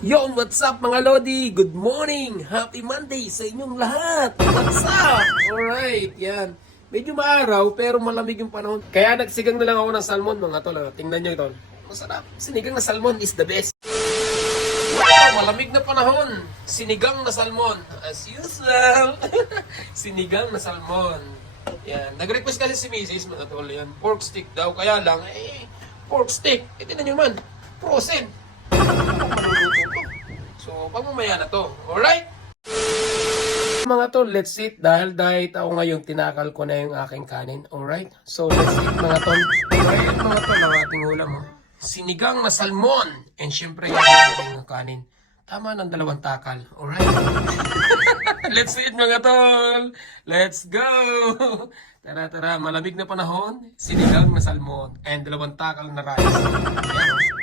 Yo, what's up mga Lodi? Good morning! Happy Monday sa inyong lahat! What's up? Alright, yan. Medyo maaraw pero malamig yung panahon. Kaya nagsigang na lang ako ng salmon mga tol. ah. Tingnan nyo ito. Masarap. Sinigang na salmon is the best. Wow, malamig na panahon. Sinigang na salmon. As usual. Sinigang na salmon. Yan. Nag-request kasi si Mrs. mga tol yan. Pork stick daw. Kaya lang, eh, pork stick. Eh, tingnan nyo man. Frozen. Pagmamaya na to. Alright? Mga tol, let's eat. Dahil diet ako ngayon, tinakal ko na yung aking kanin. Alright? So, let's eat mga tol. Alright mga tol, ang ating ulam. Oh. Sinigang na salmon. And syempre, yung ating kanin. Tama ng dalawang takal. Alright? let's eat mga tol. Let's go. Tara, tara. Malamig na panahon. Sinigang na salmon. And dalawang takal na rice. Oh.